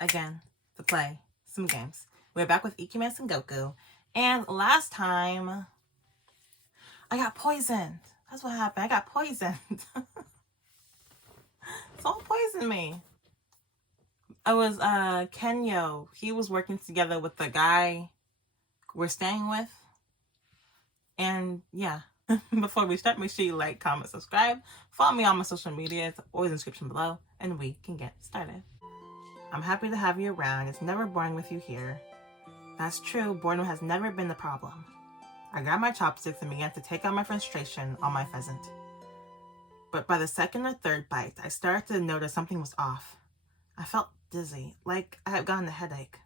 again to play some games. We're back with Ikemen Sengoku, and last time I got poisoned. That's what happened. I got poisoned. Someone poisoned me. It was Kenyo. He was working together with the guy we're staying with. And yeah, before we start, make sure you like, comment, subscribe. Follow me on my social media. It's always in the description below. And we can get started. I'm happy to have you around. It's never boring with you here. That's true. Boredom has never been the problem. I grabbed my chopsticks and began to take out my frustration on my pheasant. But by the second or third bite, I started to notice something was off. I felt dizzy, like I had gotten a headache.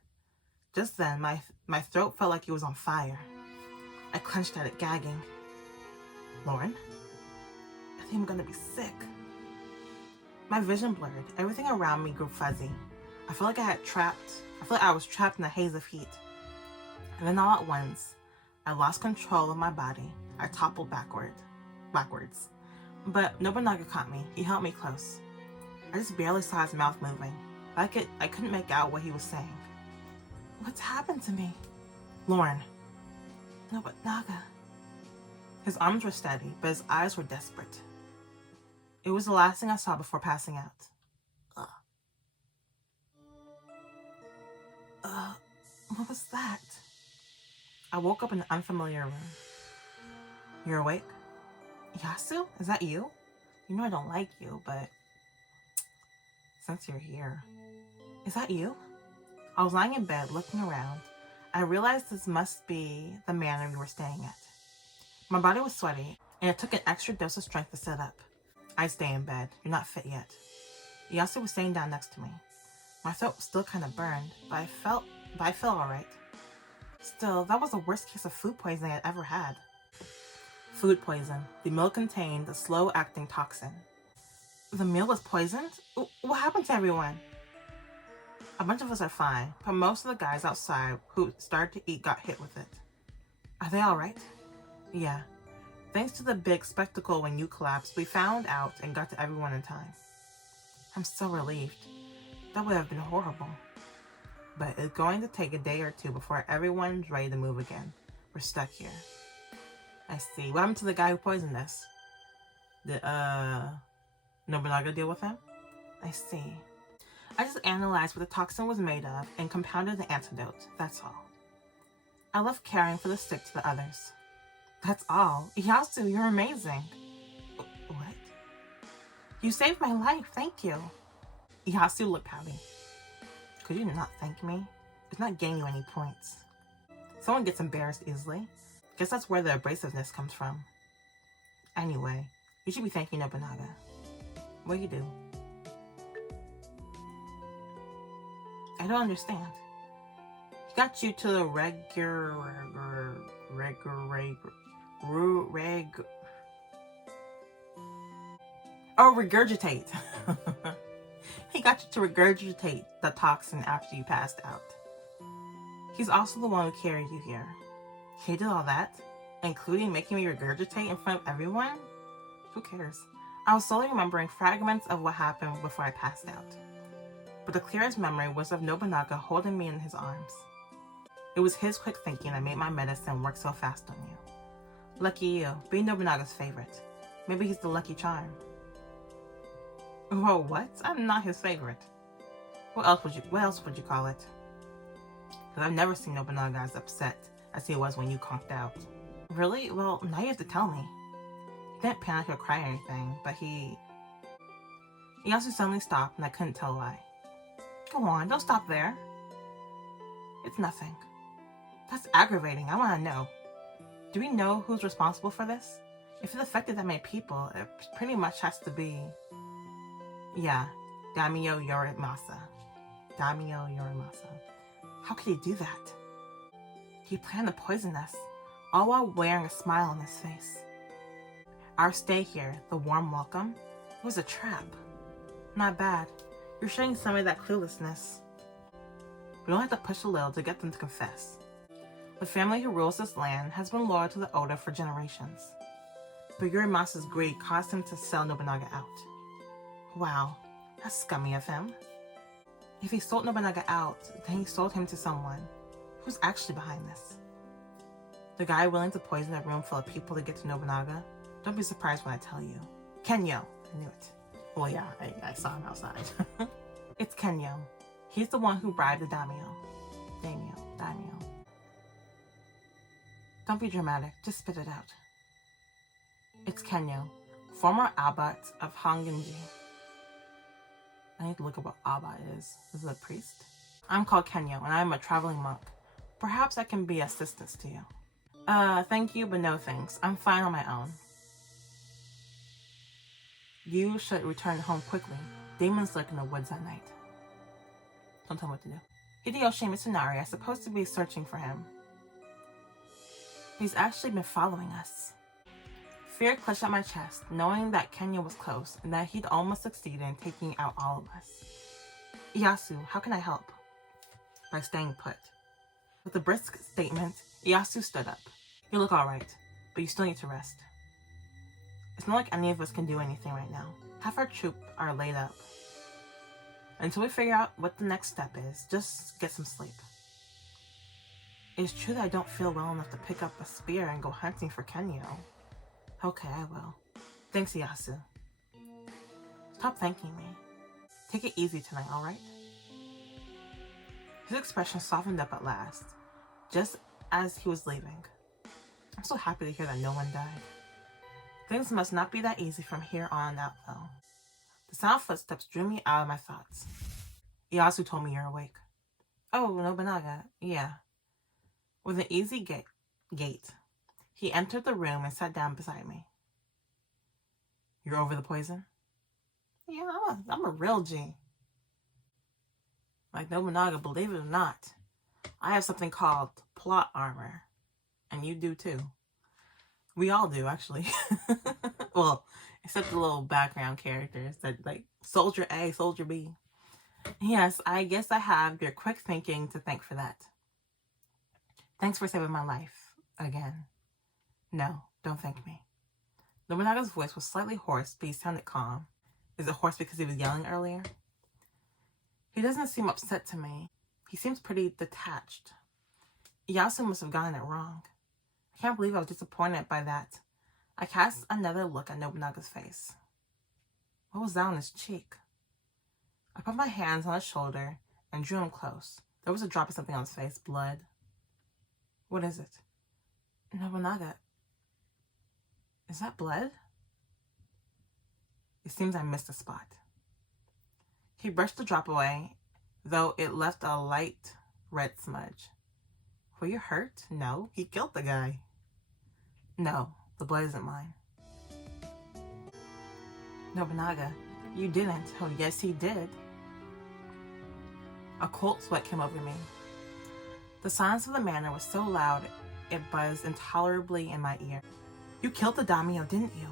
Just then, my throat felt like it was on fire. I clenched at it, gagging. Lauren? I think I'm gonna be sick. My vision blurred. Everything around me grew fuzzy. I felt like I was trapped in a haze of heat. And then all at once, I lost control of my body. I toppled backwards. But Nobunaga caught me. He held me close. I just barely saw his mouth moving. I couldn't make out what he was saying. What's happened to me? Lauren. Nobunaga. His arms were steady, but his eyes were desperate. It was the last thing I saw before passing out. What was that? I woke up in an unfamiliar room. You're awake? Yasu? Is that you? You know I don't like you, but since you're here. Is that you? I was lying in bed, looking around. I realized this must be the manor we were staying at. My body was sweaty, and it took an extra dose of strength to sit up. I stay in bed. You're not fit yet. Yasu was sitting down next to me. My throat was still kind of burned, but I felt all right. Still, that was the worst case of food poisoning I'd ever had. Food poison. The meal contained a slow-acting toxin. The meal was poisoned? What happened to everyone? A bunch of us are fine, but most of the guys outside who started to eat got hit with it. Are they all right? Yeah. Thanks to the big spectacle when you collapsed, we found out and got to everyone in time. I'm so relieved. That would have been horrible. But it's going to take a day or two before everyone's ready to move again. We're stuck here. I see. What happened to the guy who poisoned us? Did, Nobunaga deal with him? I see. I just analyzed what the toxin was made of and compounded the antidote. That's all. I love caring for the sick to the others. That's all. Yasu, you're amazing. What? You saved my life. Thank you. Yasu looked pouty. Could you not thank me? It's not getting you any points. Someone gets embarrassed easily. Guess that's where the abrasiveness comes from. Anyway, you should be thanking Nobunaga. What do you do? I don't understand. He got you to the regurgitate. He got you to regurgitate the toxin after you passed out. He's also the one who carried you here. He did all that, including making me regurgitate in front of everyone? Who cares? I was slowly remembering fragments of what happened before I passed out. But the clearest memory was of Nobunaga holding me in his arms. It was his quick thinking that made my medicine work so fast on you. Lucky you, being Nobunaga's favorite. Maybe he's the lucky charm. Whoa, what? I'm not his favorite. What else would you call it? Because I've never seen Nobunaga as upset as he was when you conked out. Really? Well, now you have to tell me. He didn't panic or cry or anything, but he also suddenly stopped and I couldn't tell why. Go on, don't stop there. It's nothing. That's aggravating. I want to know. Do we know who's responsible for this? If it affected that many people, it pretty much has to be... Yeah, Daimyo Yorimasa. How could he do that? He planned to poison us, all while wearing a smile on his face. Our stay here, the warm welcome, was a trap. Not bad. You're showing some of that cluelessness. We don't have to push a little to get them to confess. The family who rules this land has been loyal to the Oda for generations. But Yorimasa's greed caused him to sell Nobunaga out. Wow, that's scummy of him. If he sold Nobunaga out, then he sold him to someone. Who's actually behind this? The guy willing to poison a room full of people to get to Nobunaga? Don't be surprised when I tell you. Kenyo. I knew it. Well, yeah, I saw him outside. It's Kenyo. He's the one who bribed the daimyo. Daimyo. Don't be dramatic. Just spit it out. It's Kenyo, former abbot of Hongenji. I need to look up what abbot is. Is it a priest? I'm called Kenyo, and I'm a traveling monk. Perhaps I can be assistance to you. Thank you, but no thanks. I'm fine on my own. You should return home quickly. Demons lurk in the woods at night. Don't tell me what to do. Hideyoshi Mitsunari, I'm supposed to be searching for him. He's actually been following us. Fear clutched at my chest, knowing that Kenyo was close and that he'd almost succeeded in taking out all of us. Iyasu, how can I help? By staying put. With a brisk statement, Iyasu stood up. You look alright, but you still need to rest. It's not like any of us can do anything right now. Half our troop are laid up. Until we figure out what the next step is, just get some sleep. It's true that I don't feel well enough to pick up a spear and go hunting for Kenyo. Okay, I will. Thanks, Iyasu. Stop thanking me. Take it easy tonight, alright? His expression softened up at last, just as he was leaving. I'm so happy to hear that no one died. Things must not be that easy from here on out, though. The sound of footsteps drew me out of my thoughts. Iyasu told me you're awake. Oh, Nobunaga, yeah. With an easy gait, he entered the room and sat down beside me. You're over the poison? Yeah, I'm a real G. Like Nobunaga, believe it or not, I have something called plot armor. And you do too. We all do, actually. Well, except the little background characters that like Soldier A, Soldier B. Yes, I guess I have your quick thinking to thank for that. Thanks for saving my life. Again. No, don't thank me. Nobunaga's voice was slightly hoarse, but he sounded calm. Is it hoarse because he was yelling earlier? He doesn't seem upset to me. He seems pretty detached. Iyasu must have gotten it wrong. I can't believe I was disappointed by that. I cast another look at Nobunaga's face. What was that on his cheek? I put my hands on his shoulder and drew him close. There was a drop of something on his face. Blood. What is it? Nobunaga. Is that blood? It seems I missed a spot. He brushed the drop away, though it left a light red smudge. Were you hurt? No, he killed the guy. No, the blood isn't mine. Nobunaga, you didn't. Oh, yes, he did. A cold sweat came over me. The silence of the manor was so loud, it buzzed intolerably in my ear. You killed the daimyo, didn't you?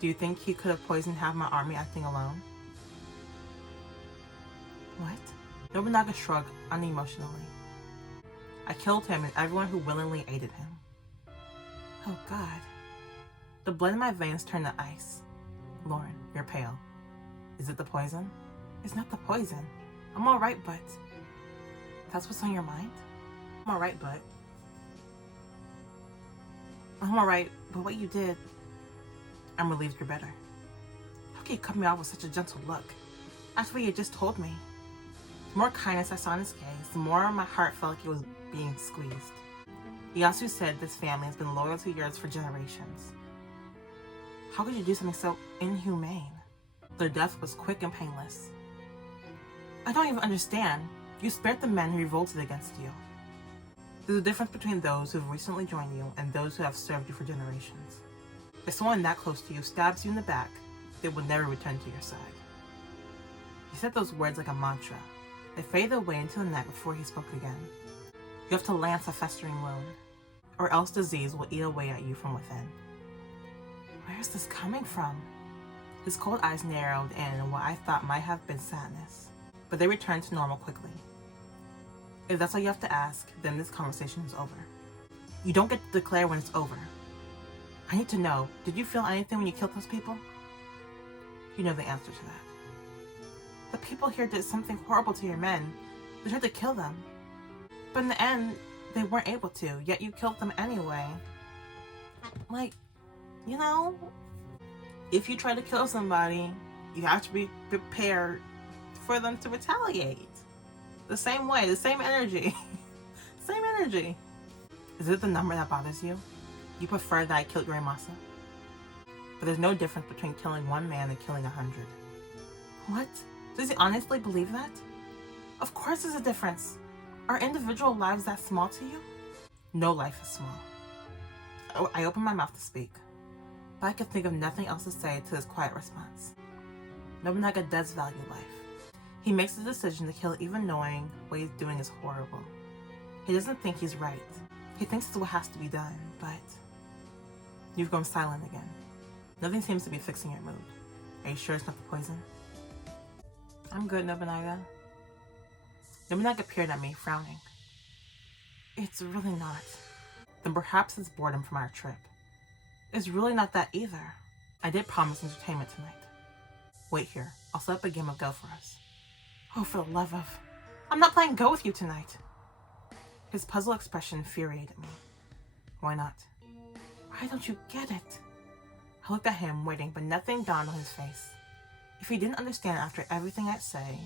Do you think he could have poisoned half my army acting alone? What? Nobunaga shrugged unemotionally. I killed him and everyone who willingly aided him. Oh God. The blood in my veins turned to ice. Lauren, you're pale. Is it the poison? It's not the poison. I'm alright, but... That's what's on your mind? I'm alright, but what you did... I'm relieved you're better. How can you cut me off with such a gentle look? After what you just told me. The more kindness I saw in his gaze, the more my heart felt like it was being squeezed. Iyasu said this family has been loyal to yours for generations. How could you do something so inhumane? Their death was quick and painless. I don't even understand. You spared the men who revolted against you. There's a difference between those who have recently joined you and those who have served you for generations. If someone that close to you stabs you in the back, they will never return to your side. He said those words like a mantra. They faded away into the night before he spoke again. You have to lance a festering wound, or else disease will eat away at you from within. Where is this coming from? His cold eyes narrowed in what I thought might have been sadness, but they returned to normal quickly. If that's all you have to ask, then this conversation is over. You don't get to declare when it's over. I need to know, did you feel anything when you killed those people? You know the answer to that. The people here did something horrible to your men. They tried to kill them. But in the end, they weren't able to, yet you killed them anyway. Like, you know, if you try to kill somebody, you have to be prepared for them to retaliate. The same way, the same energy. Same energy. Is it the number that bothers you? You prefer that I killed Uemasa? But there's no difference between killing one man and killing 100. What? Does he honestly believe that? Of course there's a difference. Are individual lives that small to you? No life is small. I opened my mouth to speak, but I could think of nothing else to say to his quiet response. Nobunaga does value life. He makes the decision to kill even knowing what he's doing is horrible. He doesn't think he's right. He thinks it's what has to be done, but... You've gone silent again. Nothing seems to be fixing your mood. Are you sure it's not the poison? I'm good, Nobunaga. Nobunaga peered at me, frowning. It's really not. Then perhaps it's boredom from our trip. It's really not that either. I did promise entertainment tonight. Wait here. I'll set up a game of Go for us. Oh, for the love of... I'm not playing Go with you tonight. His puzzled expression infuriated me. Why not? Why don't you get it? I looked at him, waiting, but nothing dawned on his face. If he didn't understand after everything I said,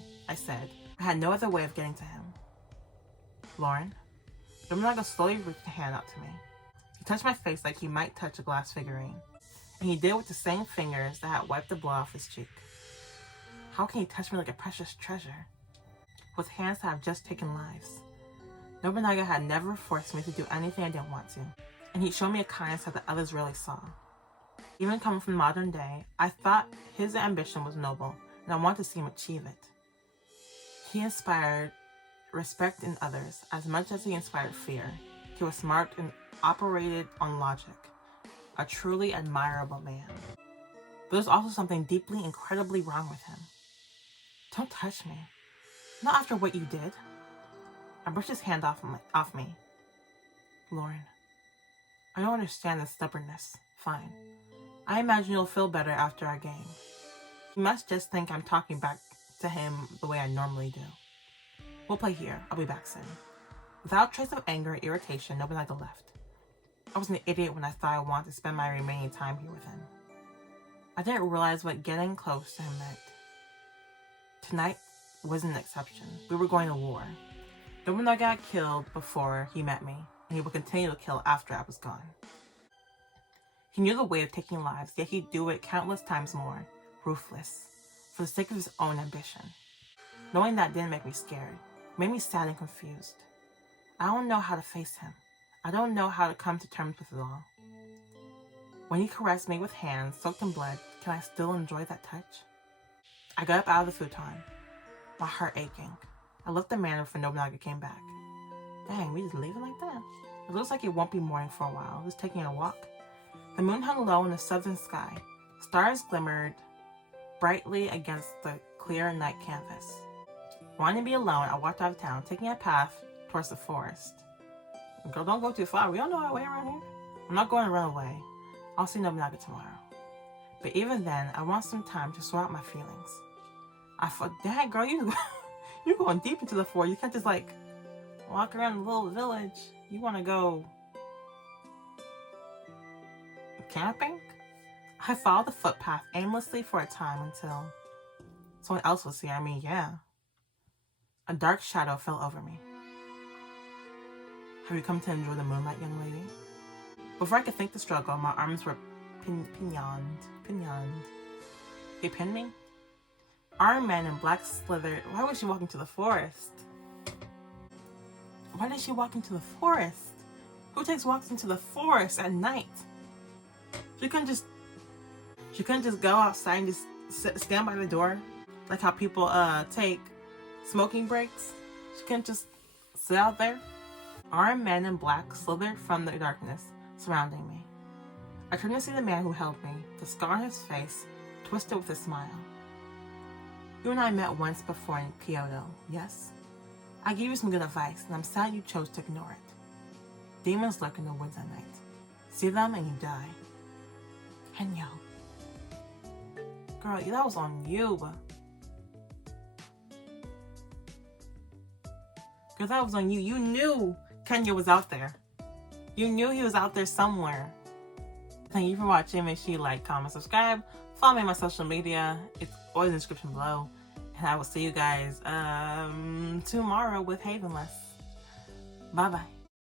I had no other way of getting to him. Lauren? Nobunaga slowly reached a hand out to me. He touched my face like he might touch a glass figurine, and he did it with the same fingers that had wiped the blood off his cheek. How can he touch me like a precious treasure? With hands that have just taken lives. Nobunaga had never forced me to do anything I didn't want to, and he'd shown me a kindness that the others rarely saw. Even coming from modern day, I thought his ambition was noble, and I wanted to see him achieve it. He inspired respect in others as much as he inspired fear. He was smart and operated on logic. A truly admirable man. But there's also something deeply, incredibly wrong with him. Don't touch me. Not after what you did. I brushed his hand off me. Lauren, I don't understand this stubbornness. Fine. I imagine you'll feel better after our game. You must just think I'm talking back to him the way I normally do. We'll play here. I'll be back soon. Without a trace of anger or irritation, Nobunaga left. I was an idiot when I thought I wanted to spend my remaining time here with him. I didn't realize what getting close to him meant. Tonight was an exception. We were going to war. Nobunaga got killed before he met me, and he would continue to kill after I was gone. He knew the way of taking lives, yet he'd do it countless times more, ruthless, for the sake of his own ambition. Knowing that didn't make me scared. It made me sad and confused. I don't know how to face him. I don't know how to come to terms with it all. When he caressed me with hands soaked in blood, can I still enjoy that touch? I got up out of the futon, my heart aching. I left the manor before Nobunaga came back. Dang, we just leaving like that? It looks like it won't be morning for a while, just taking a walk. The moon hung low in the southern sky. Stars glimmered brightly against the clear night canvas. Wanting to be alone, I walked out of town, taking a path towards the forest. Girl, don't go too far. We don't know our way around here. I'm not going to run away. I'll see Nobunaga tomorrow. But even then, I want some time to sort out my feelings. I thought, dang, girl, you're going deep into the forest. You can't just, like, walk around the little village. You want to go camping? I followed the footpath aimlessly for a time until someone else was here. I mean, yeah. A dark shadow fell over me. Have you come to enjoy the moonlight, young lady? Before I could think to struggle, my arms were pinioned. They pinned me? Iron Man in black slithered. Why was she walking to the forest? Why did she walk into the forest? Who takes walks into the forest at night? She couldn't just go outside and just stand by the door like how people take smoking breaks. She couldn't just sit out there. Armed men in black slithered from the darkness surrounding me. I turned to see the man who held me, the scar on his face twisted with a smile. You and I met once before in Kyoto, yes? I gave you some good advice, and I'm sad you chose to ignore it. Demons lurk in the woods at night. See them and you die. Henyo. Girl, that was on you. Your thought was on you. You knew Kenya was out there. You knew he was out there somewhere. Thank you for watching. Make sure you like, comment, subscribe. Follow me on my social media. It's always in the description below. And I will see you guys tomorrow with Havenless. Bye-bye.